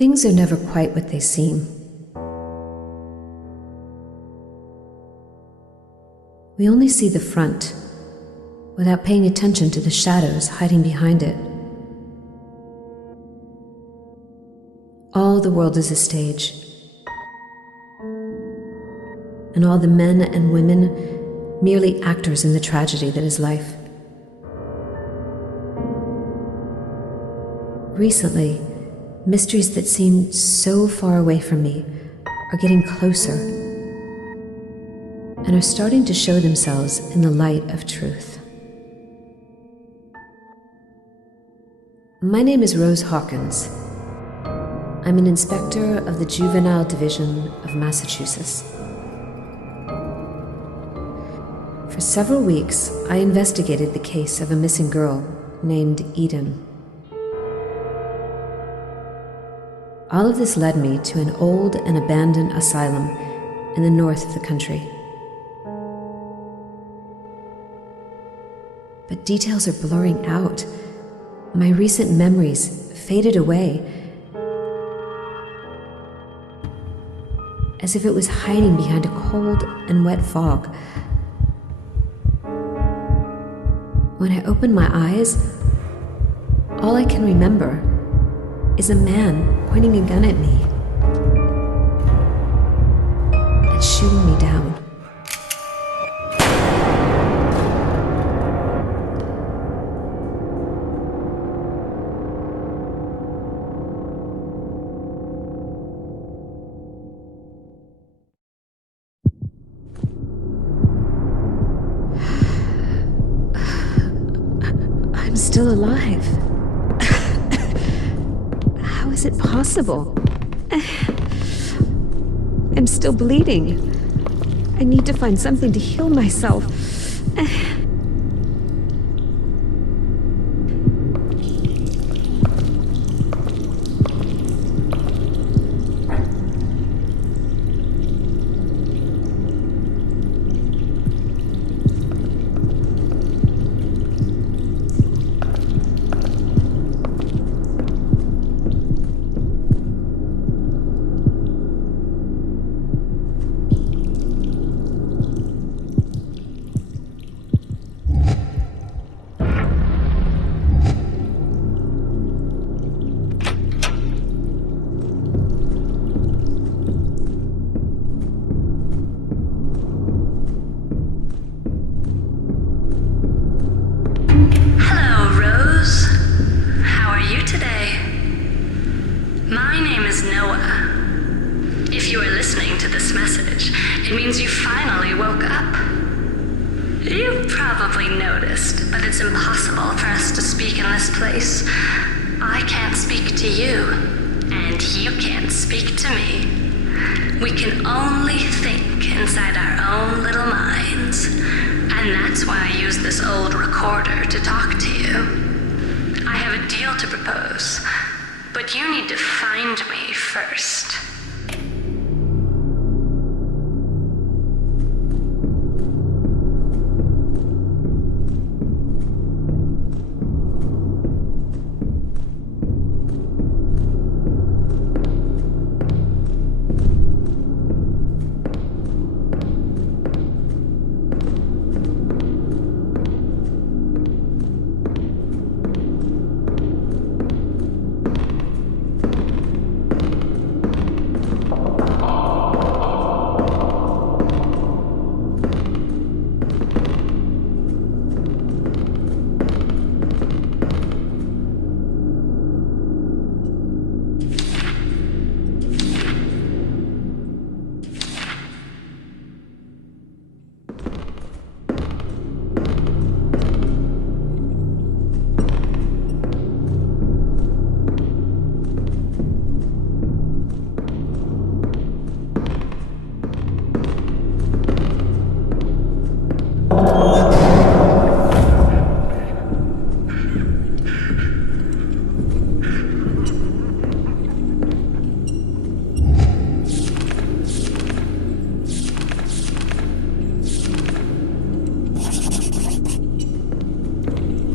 Things are never quite what they seem. We only see the front, without paying attention to the shadows hiding behind it. All the world is a stage, and all the men and women merely actors in the tragedy that is life. Recently, mysteries that seemed so far away from me are getting closer and are starting to show themselves in the light of truth. My name is Rose Hawkins. I'm an inspector of the Juvenile Division of Massachusetts. For several weeks, I investigated the case of a missing girl named Eden. All of this led me to an old and abandoned asylum in the north of the country. But details are blurring out. My recent memories faded away, as if it was hiding behind a cold and wet fog. When I opened my eyes, all I can remember is a man pointing a gun at me and shooting me down. I'm still alive. How is it possible? I'm still bleeding. I need to find something to heal myself. It means you finally woke up. You've probably noticed, but it's impossible for us to speak in this place. I can't speak to you, and you can't speak to me. We can only think inside our own little minds, and that's why I use this old recorder to talk to you. I have a deal to propose, but you need to find me first.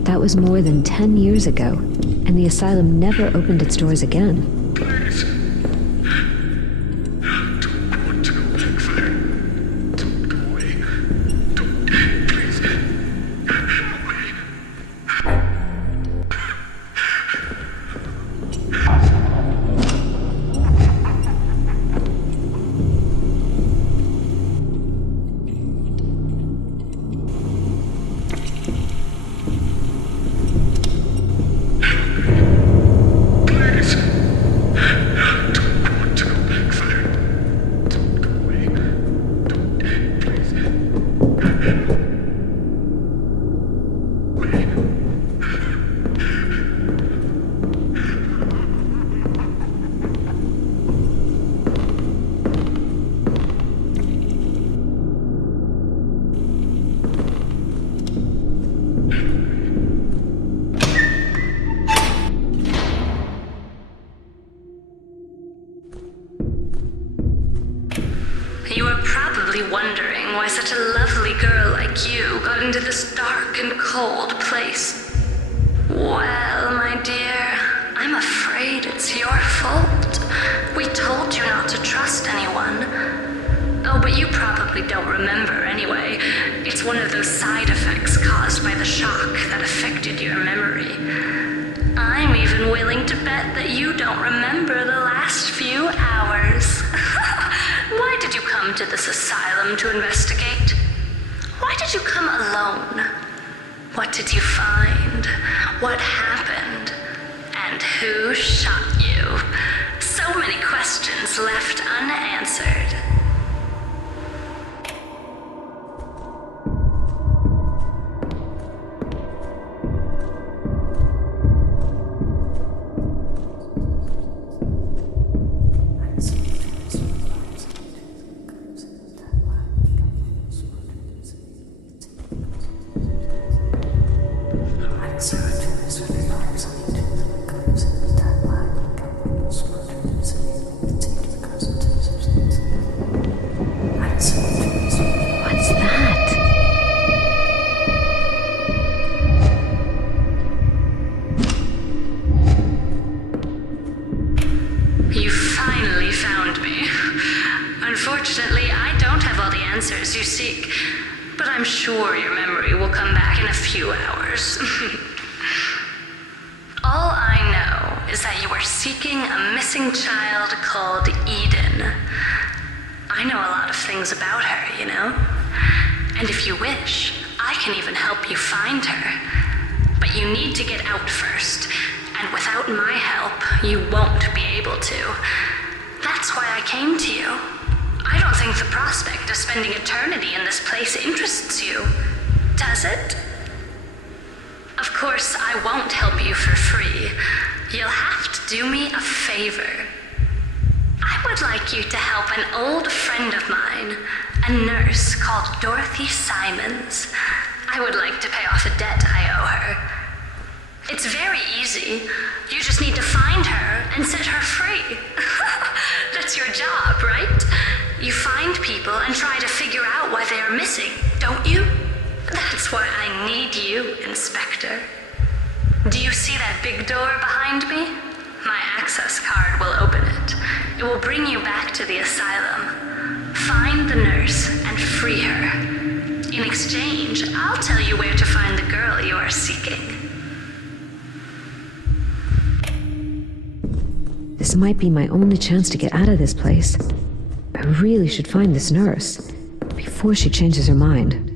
That was more than 10 years ago, and the asylum never opened its doors again. Please. like you got into this dark and cold place. Well, my dear, I'm afraid it's your fault. We told you not to trust anyone. Oh, but you probably don't remember anyway. It's one of those side effects caused by the shock that affected your memory. I'm even willing to bet that you don't remember the last few hours. Why did you come to this asylum to investigate? Why did you come alone? What did you find? What happened? And who shot you? So many questions left unanswered. You finally found me. Unfortunately, I don't have all the answers you seek, but I'm sure your memory will come back in a few hours. All I know is that you are seeking a missing child called Eden. I know a lot of things about her, you know? And if you wish, I can even help you find her. But you need to get out first. And without my help, you won't be able to. That's why I came to you. I don't think the prospect of spending eternity in this place interests you. Does it? Of course, I won't help you for free. You'll have to do me a favor. I would like you to help an old friend of mine, a nurse called Dorothy Simons. I would like to pay off a debt I owe her. It's very easy. You just need to find her and set her free. That's your job, right? You find people and try to figure out why they are missing, don't you? That's why I need you, Inspector. Do you see that big door behind me? My access card will open it. It will bring you back to the asylum. Find the nurse and free her. In exchange, I'll tell you where to find the girl you are seeking. This might be my only chance to get out of this place. I really should find this nurse before she changes her mind.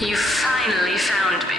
You finally found me.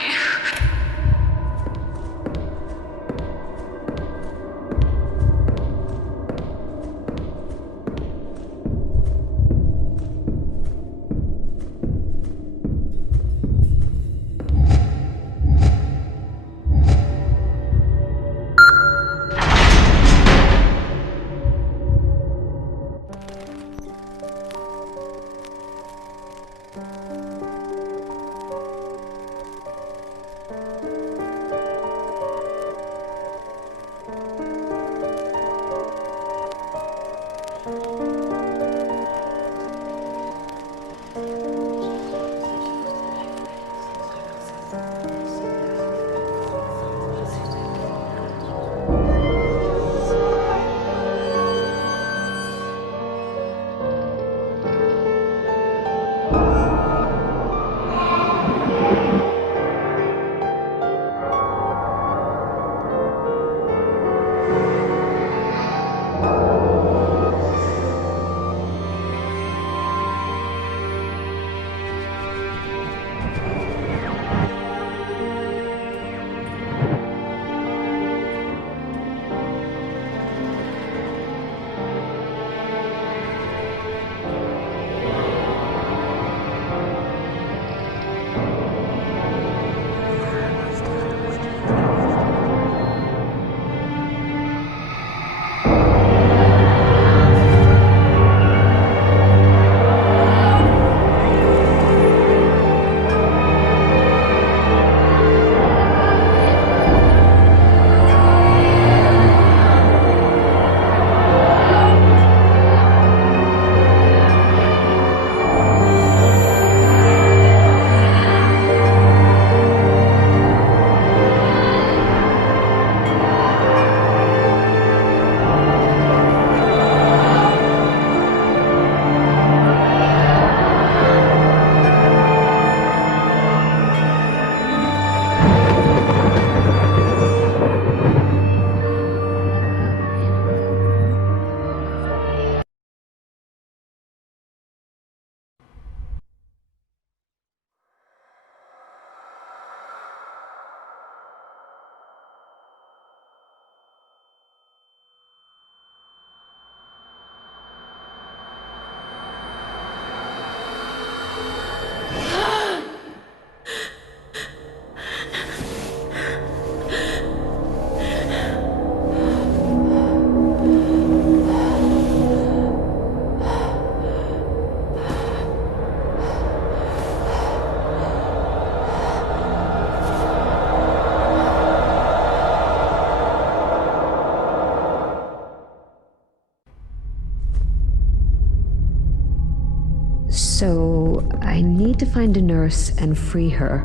So I need to find a nurse and free her.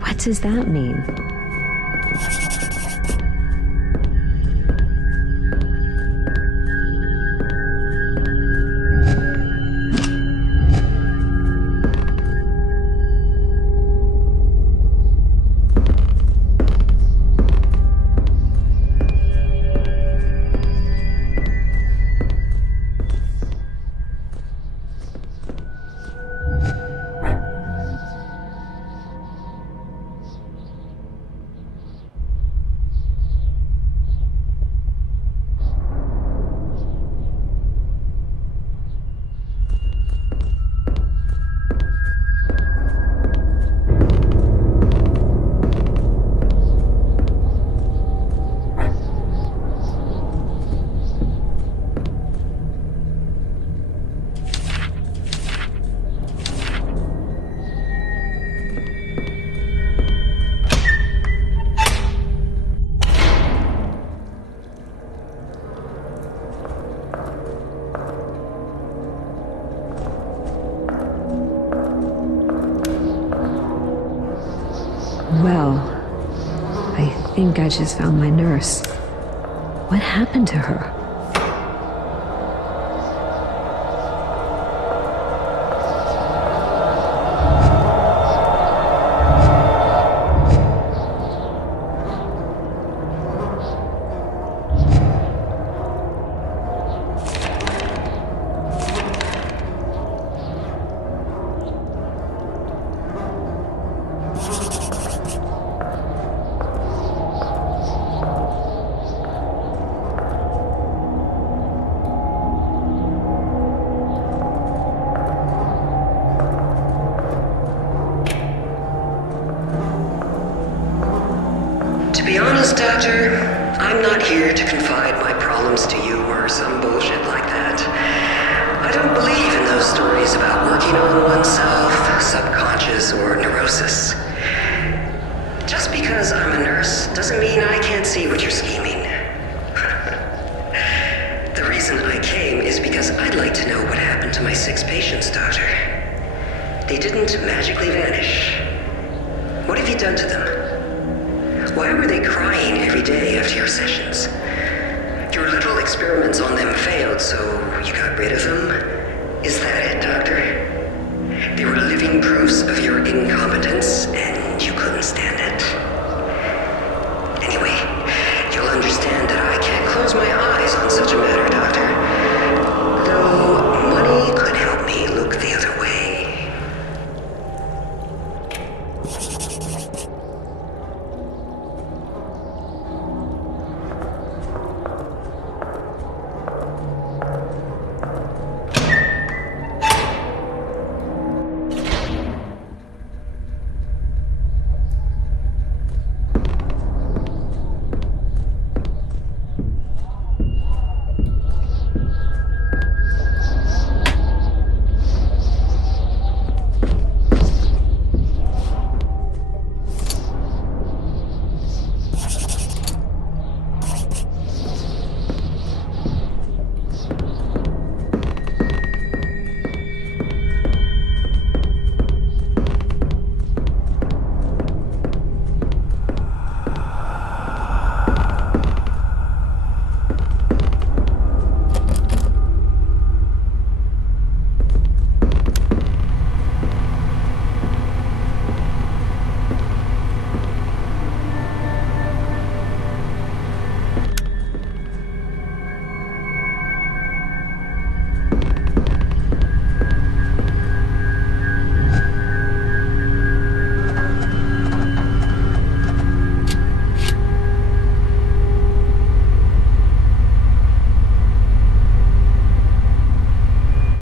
What does that mean? Well, I think I just found my nurse. What happened to her? To be honest, Doctor, I'm not here to confide my problems to you or some bullshit like that. I don't believe in those stories about working on oneself, subconscious, or neurosis. Just because I'm a nurse doesn't mean I can't see what you're scheming. The reason I came is because I'd like to know what happened to my 6 patients, Doctor. They didn't magically vanish. What have you done to them? Why were they crying every day after your sessions? Your little experiments on them failed, so you got rid of them? Is that it,